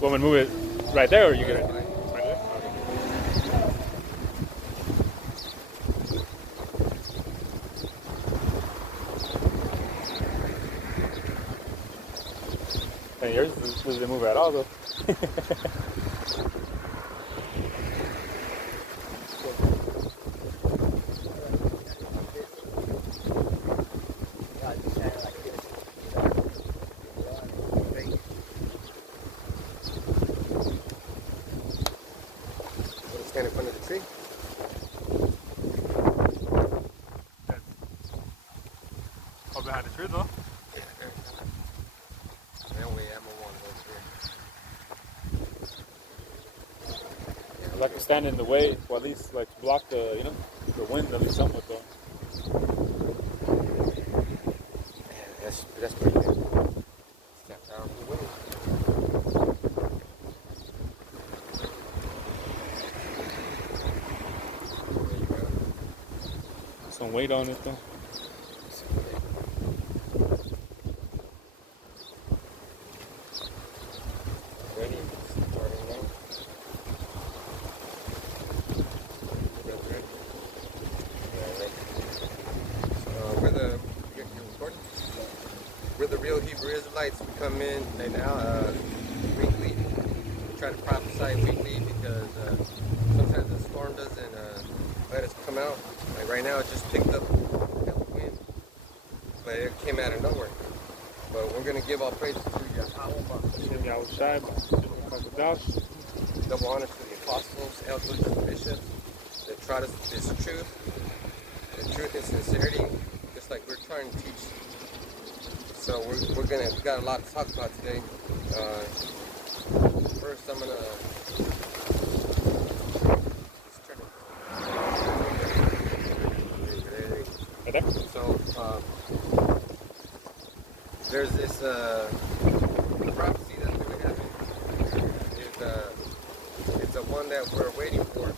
Want me to move it right there, or you get it right there? Okay. And yours doesn't move at all, though. Stand in front of the tree. Oh, behind the tree, though. Yeah, there. That way, I'm one over here. I could stand in the way, or at least like block the, the wind at least somewhat, though. Yeah, that's pretty good. Step down the wind. There you go. Some weight on it, though. Ready? Starting now. You guys ready? Yeah, ready. You're recording? We're the Real Hebrew Israelites. We come in and now weekly. We try to prophesy weekly because sometimes the storm doesn't let us come out. Like right now, it just picked up the wind, but it came out of nowhere. But we're gonna give all praise to Yahweh, double honor to the apostles, elders, and bishops that taught us this truth, the truth and sincerity, just like we're trying to teach. So we got a lot to talk about today. First, I'm gonna just turn it. Right there? So there's this prophecy that's going to happen. It's the one that we're waiting for,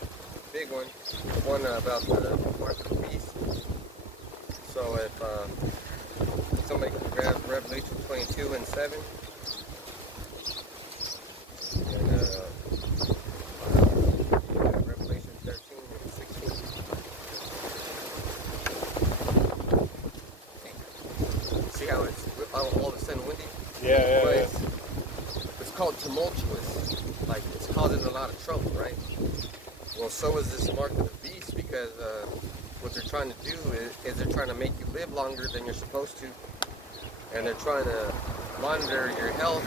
big one, the one about the mark of the beast. So if somebody can grab Revelation 22 and 7, and Revelation 13 and 16. See how it's all of a sudden windy? Yeah. It's called tumultuous. Like, it's causing a lot of trouble, right? Well, so is this mark of the beast, because what they're trying to do is they're trying to make you live longer than you're supposed to. And they're trying to monitor your health.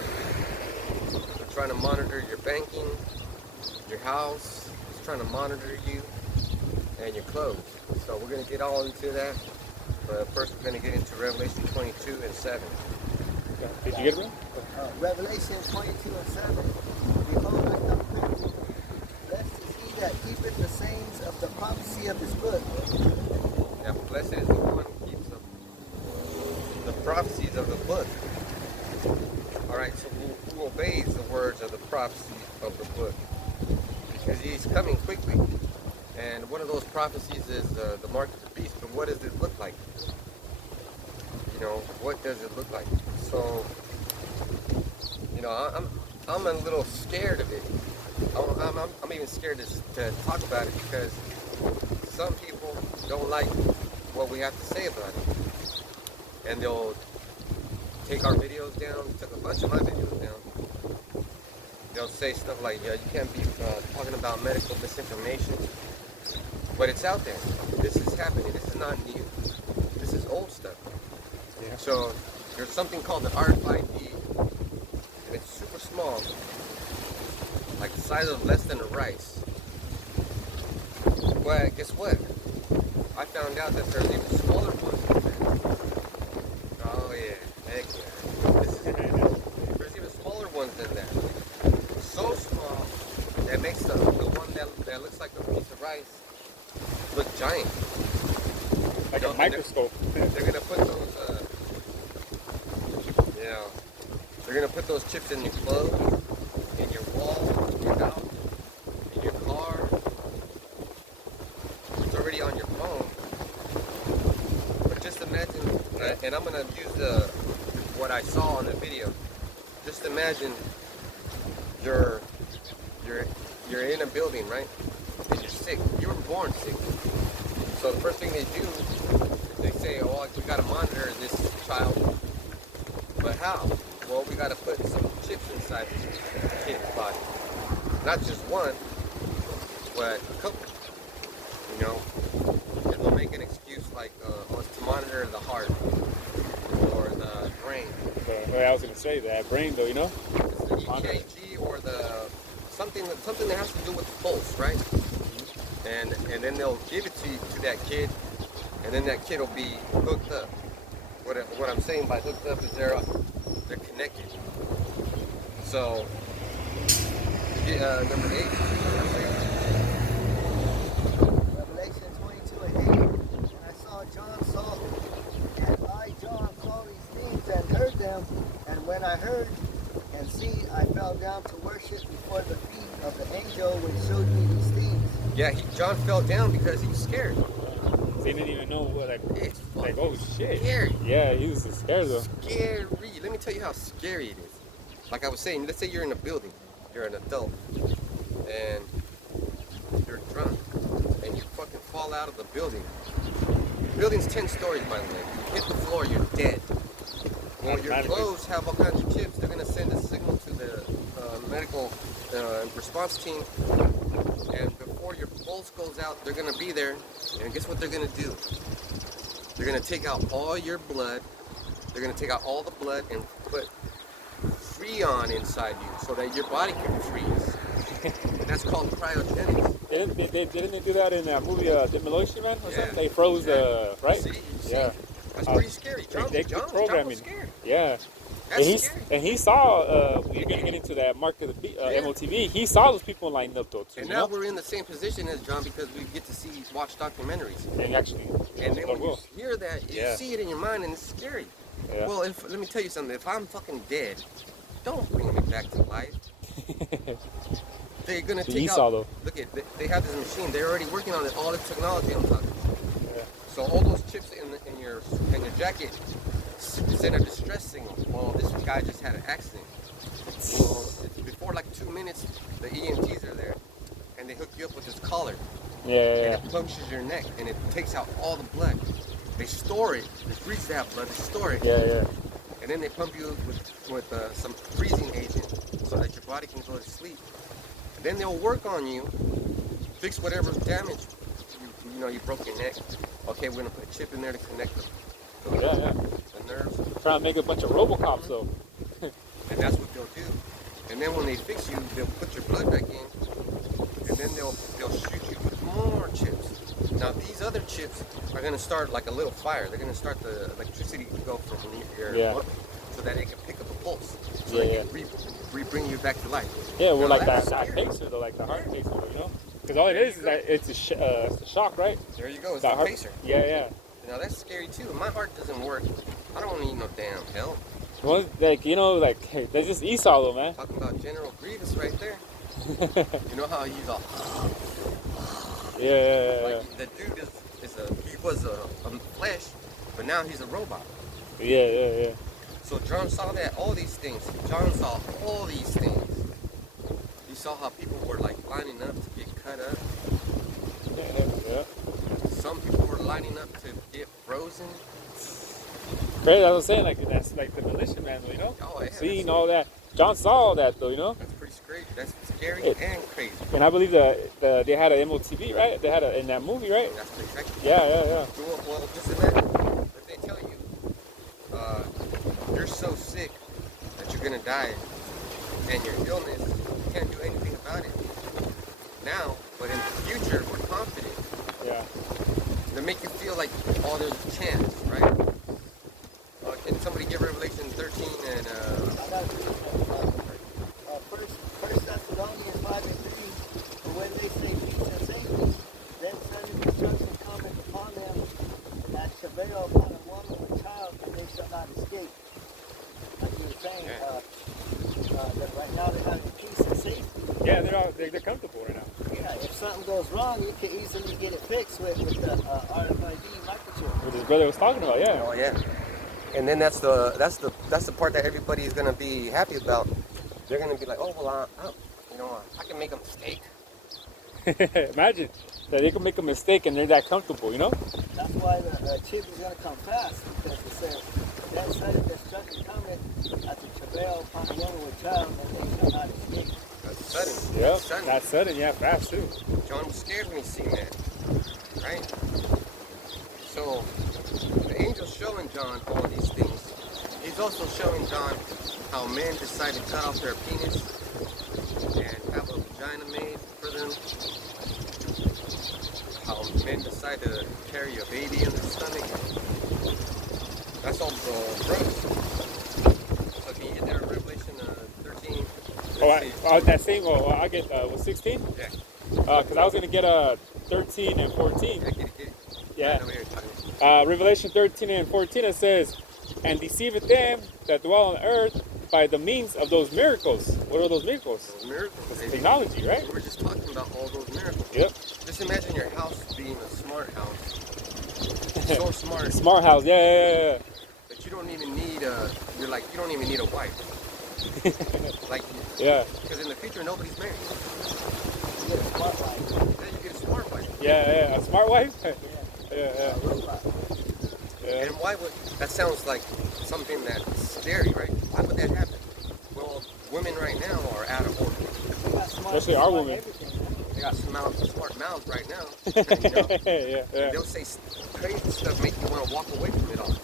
They're trying to monitor your banking, your house. It's trying to monitor you and your clothes. So we're going to get all into that. But first we're going to get into Revelation 22 and 7. Did you get it right? Revelation 22 and 7. Behold, I come quickly. Blessed is he that keepeth the sayings of the prophecy of this book. Yeah, blessed is the one who keeps the prophecies of the book. Alright, so who obeys the words of the prophecy of the book? Because he's coming quickly. And one of those prophecies is the mark of the beast. But what does it look like? What does it look like? So, I'm a little scared of it. I'm even scared to talk about it because some people don't like what we have to say about it. And they'll take our videos down. They took a bunch of my videos down. They'll say stuff like, yeah, you can't be talking about medical misinformation. But it's out there. This is happening. This is not new. This is old stuff. Yeah. So there's something called the RFID, and it's super small, like the size of less than a rice. But guess what? I found out that there's even smaller ones than that. Oh yeah, heck yeah. There's even smaller ones than that. So small that makes the one that looks like a piece of rice look giant. Like a microscope. They're gonna put those they're gonna put those chips in your clothes, in your wall, in your house, in your car. It's already on your phone. But just imagine, and I'm gonna use what I saw on the video. Just imagine you're you're in a building, right? And you're sick. You were born sick. So the first thing they do is they say, oh, we got to monitor this child. But how? Well, we got to put some chips inside this kid's body. Not just one, but a couple. You know, and they'll make an excuse like, oh, it's to monitor the heart or the brain. I was gonna say that brain though, you know. It's the EKG or the something that has to do with the pulse, right? And then they'll give it to that kid, and then that kid will be hooked up. What I'm saying by hooked up is they're connected. So number 8. Revelation 22:8. And I saw John saw, and I, John, saw these things and heard them. And when I heard and see, I fell down to worship before the feet of the angel which showed me these things. Yeah, John fell down because he was scared. They didn't even know what It's like oh shit. scary. Yeah, he was scared though. Scary. Let me tell you how scary it is. Like I was saying, let's say you're in a building, you're an adult, and you're drunk, and you fucking fall out of the building. The building's 10 stories, by the way. You hit the floor, you're dead. Well, your clothes have all kinds of chips. They're gonna send a signal to the medical response team, and before your pulse goes out, they're gonna be there. And guess what they're gonna do? They're gonna take out all your blood. They're gonna take out all the blood and put Freon inside you so that your body can freeze. And that's called cryogenics. Didn't they do that in that movie Demolition Man or Yeah. something? They froze right? See? Yeah. That's pretty scary. John programming. was scared. Yeah. That's scary. And he saw, we're going to get into that Mark of the Beast, MOTV. He saw those people lined up though, too. And you now know? we're in the same position as John because we get to watch documentaries. And actually, And then when you hear that, you Yeah. see it in your mind and it's scary. Yeah. Well, let me tell you something. If I'm fucking dead, don't bring me back to life. They're going to take Esau, out, though. look at, they have this machine. They're already working on it, all the technology on top. Yeah. So all those chips in your jacket send a distress signal. Well, this guy just had an accident. Well, it's before like 2 minutes, the EMTs are there, and they hook you up with this collar, Yeah, and it punctures your neck, and it takes out all the blood. They store it. They freeze that blood. They store it, yeah. and then they pump you with some freezing agent so that your body can go to sleep. And then they'll work on you, fix whatever damage. You broke your neck. Okay, we're gonna put a chip in there to connect the nerves. Trying to make a bunch of RoboCops though. And that's what they'll do. And then when they fix you, they'll put your blood back in, and then they'll shoot you with more chips. Now these other chips are gonna start like a little fire. They're gonna start the electricity to go from your so that it can pick up a pulse, so they can bring you back to life. Yeah, well, Now, like that's that scary. pacer though, like the heart pacer, you know? Because all it is that it's a shock, right? There you go. It's The the heart- pacer. Yeah. Now that's scary too. My heart doesn't work. I don't need no damn help. Well, like hey, that's just Esau though, man. Talking about General Grievous right there. You know how he's all Yeah. like the dude he was a flesh, but now he's a robot. Yeah. So John saw all these things. John saw all these things. He saw how people were like lining up to get cut up. Yeah. Some people were lining up to get frozen. Crazy, I was saying, like, that's like the militia man, though, you know? Oh, yeah, Seeing that's- all that. John saw all that, though, you know? That's pretty scary. That's scary It- and crazy. And I believe they had an MOTV, right? They had in that movie, right? That's pretty crazy. Yeah. Well, just imagine if they tell you you're so sick that you're gonna die, and your illness, you can't do anything about it now, but in the future, we're confident. Yeah. They make you feel like, oh, there's a chance, right? Can somebody give Revelation 13 and I got First Thessalonians 5:3. For when they say peace and safety, then sudden destruction cometh upon them as travail upon a woman with child, and they shall not escape. Like you were saying, that right now they're having peace and safety. Yeah, they're comfortable right now. Yeah, if something goes wrong, you can easily get it fixed with the RFID microchip. What his brother was talking about, oh yeah, and then that's the part that everybody is gonna be happy about. they're gonna be like, oh well, I can make a mistake. Imagine that they can make a mistake and they're that comfortable, you know? That's why the chip is going to come fast, because it says, then sudden destruction cometh as a travail upon a woman with child, and they shall not escape. That's sudden. Yep, That's sudden. that's sudden, yeah, fast too. John was scared when he seen that, right? So the angel's showing John all these things. He's also showing John how men decide to cut off their penis and have a vagina made for them. How men decide to carry a baby in their stomach. That's all gross. So can you get there in Revelation 13? That same, I get, was 16? Yeah. Because I was going to get 13 and 14. Get it. Yeah. Right over here. Revelation 13 and 14, it says, and deceiveth them that dwell on the earth by the means of those miracles. What are those miracles? Those miracles. It's baby. technology, right? We were just talking about all those miracles. Yep. Just imagine your house being a smart house. So smart Smart house, yeah. that you don't even need you don't even need a wife. Like, Yeah, because in the future nobody's married. You get a smart life. Then you get a smart wife. yeah. A smart wife? Yeah. Yeah. A robot. And why would that sounds like something that's scary, right? Why would that happen? Well, women right now are out of order. You got smart, Especially our smart women. everything, huh? They got smart mouths right now. And, you know, yeah. they'll say crazy stuff, make you want to walk away from it all.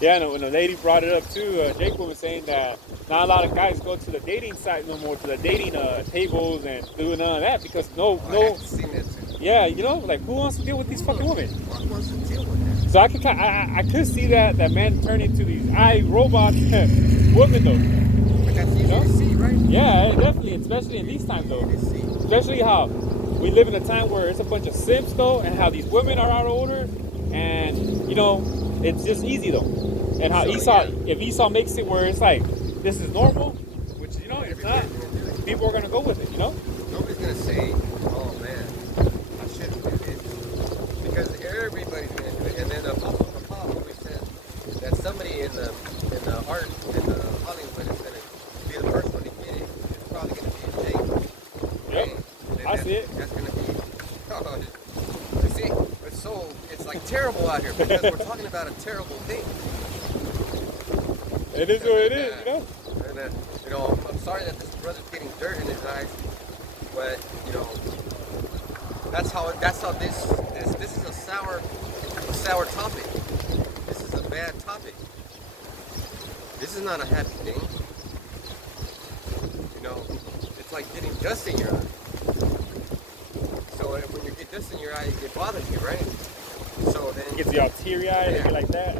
Yeah, and when the lady brought it up too, Jake was saying that not a lot of guys go to the dating site no more, to the dating tables and do none of that because I have seen that too. yeah, you know, like who wants to deal with these fucking women? Who wants to deal with that? So I could see that men turn into these robot women though. But that's easy know? to see, right? Yeah, definitely, especially in these times though. Easy to see. Especially how we live in a time where it's a bunch of simps though, and how these women are out of order, and you know, it's just easy though. And how So, Esau, yeah. if Esau makes it where it's like this is normal, which you know it's not, Everybody's gonna do it. people are gonna go with it, you know. Nobody's gonna say, "Oh man, I shouldn't do this," because everybody's gonna do it. And then Apostle Paul always said that somebody in the art in the Hollywood is gonna be the first one to get it. It's probably gonna be Jake. Yep, And I see it. That's gonna be. You see, it's like terrible out here because we're talking about a terrible thing. It is what it is, you know. And you know, I'm sorry that this brother's getting dirt in his eyes, but you know, that's how this is a sour topic. This is a bad topic. This is not a happy thing. You know, it's like getting dust in your eye. So when you get dust in your eye, it bothers you, right? So then Gets you all teary eyed and you're like that.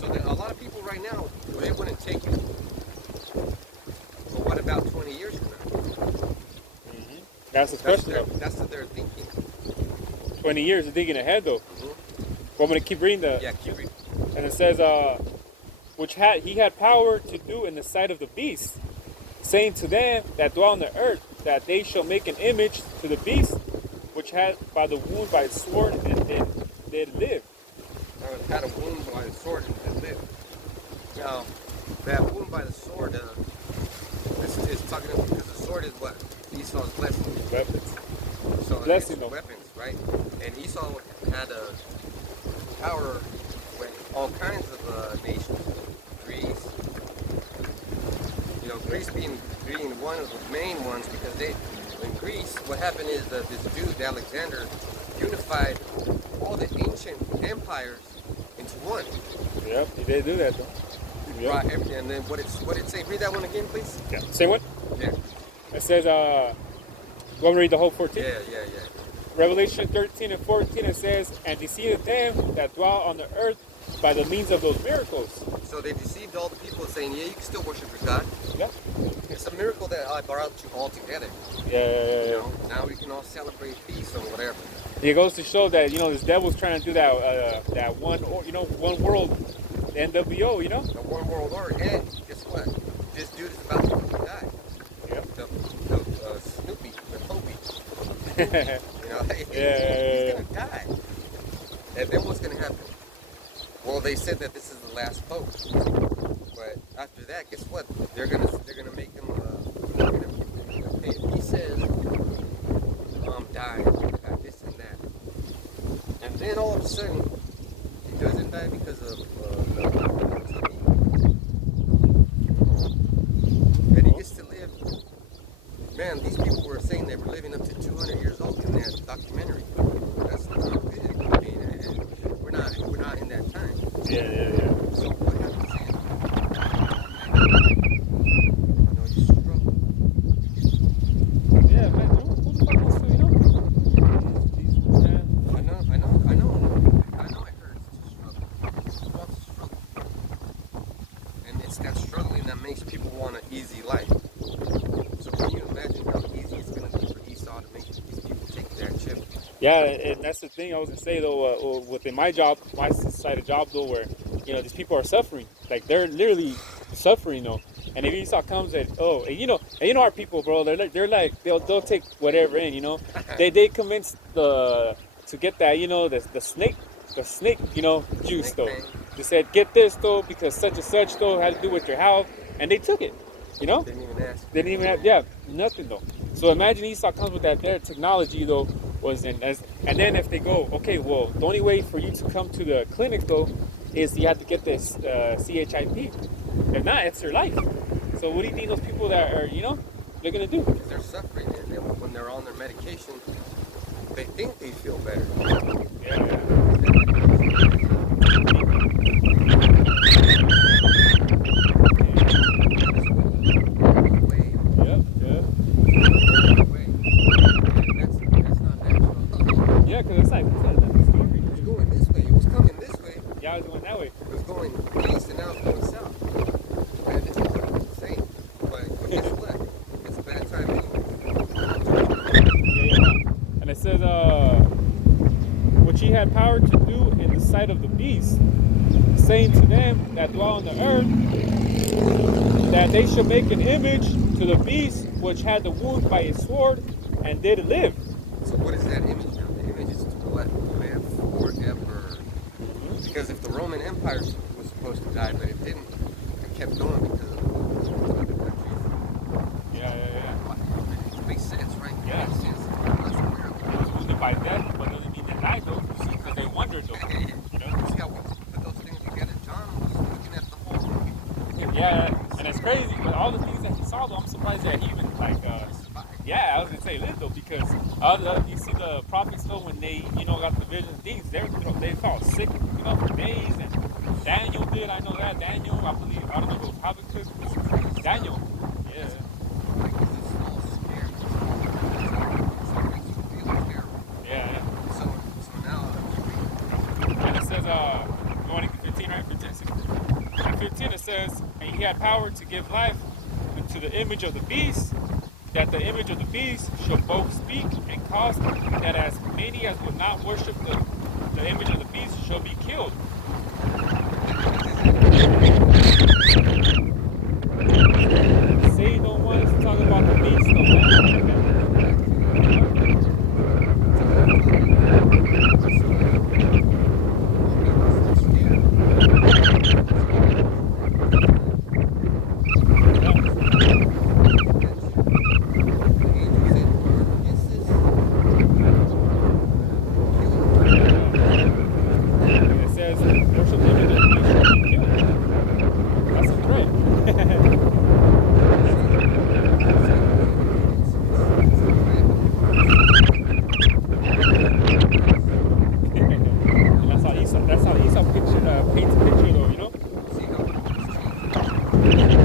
So then a lot of people right now, they wouldn't take it. But what about 20 years from now? That's the question though. That's what they're thinking. 20 years, they're thinking ahead though. Mhm. Well, I'm gonna keep reading the. Yeah, keep reading. And it says, which he had power to do in the sight of the beast, saying to them that dwell on the earth, that they shall make an image to the beast, which had by the wound by the sword and did live. Had a wound by the sword and lived. Now, that wound by the sword, this is talking about, because the sword is what? Esau's blessing. Weapons. So Blessing, it's though. weapons, right? And Esau had a power with all kinds of nations. Greece. You know, Greece being one of the main ones, because in Greece, what happened is this dude, Alexander, unified all the ancient empires into one. Yep, he did do that though. Yep. Brought everything, and then what it say? Read that one again, please. Yeah. Same one? Yeah. It says, you want me to read the whole 14? Yeah. Revelation 13 and 14, it says, and deceived them that dwell on the earth by the means of those miracles. So they deceived all the people, saying, "Yeah, you can still worship your God." Yeah. It's a miracle that I brought you all together. Yeah. You know, now we can all celebrate peace or whatever. It goes to show that, you know, this devil's trying to do that one, or you know, one world NWO, you know? The one world order. And guess what? This dude is about to die. Yep. The Snoopy, the Popey. Yeah. You know, he's gonna die. And then what's gonna happen? Well, they said that this is the last pope. But after that, guess what? They're gonna make him. They're gonna okay, if he says, I'm dying, I got this and that, and then all of a sudden, he doesn't die because of TB, and he gets to live. Man, these people were saying they were living up to 200 years old in that documentary. That's not good. I mean, we're not in that time. Yeah. So what happens then? You know, you struggle. Yeah, man. Who the fuck wants to, these man. I know it hurts to struggle. Who wants to struggle? And it's that struggling that makes people want an easy life. So can you imagine how easy it's going to be for Esau to make these people take that chip? Yeah, and that's the thing I was gonna say though. Within my job, my side of job though, where these people are suffering, like they're literally suffering though. And if Esau comes and our people, bro, they'll take whatever in, they convince to get that, the snake juice Snake though. thing. They said get this though because such and such though had to do with your health, and they took it, Didn't even ask. They didn't even have nothing though. So imagine Esau comes with their technology though and then if they go, okay, well the only way for you to come to the clinic though is you have to get this CHIP. If not, it's their life. So what do you think those people that are they're gonna do? Because they're suffering, and when they're on their medication, they think they feel better. Yeah. Yeah, because it's like, that's scary. It was going this way. It was coming this way. Yeah, I was going that way. It was going east and now it's going south. Man, this is insane. But guess what? It's a bad time anyway. Yeah. And it says, which he had power to do in the sight of the beast, saying to them that dwell on the earth, that they should make an image to the beast which had the wound by his sword and did live. So what is that image now? The image is to what? Live forever. Because if the Roman Empire was supposed to die, but it didn't, it kept going because of other countries. Yeah. It makes sense, right? Yeah. It makes sense. Unless we're It was wounded by death, but doesn't mean they died though. Because they wondered though. See how we put those things together? John was looking at the whole movie. Yeah, and it's crazy, but all the things that he saw though, I'm surprised that he even I was gonna say live though, because you see the prophets though when they got the vision things, they fall sick for days, and Daniel did, I know that Daniel, I don't know if it was Habakkuk, Daniel, yeah. Like, it's all scary. It makes you feel terrible. Yeah. So now, And it says, going into 15, right? 15 it says, and he had power to give life to the image of the beast, that the image of the beast shall both speak and cause that as many as would not worship the image of the beast shall be killed. Say no one to talk about the beast though, man. It says, worship the image of the beast shall be killed. That's a threat. And that's how Esau paints a picture though, See how it's changing.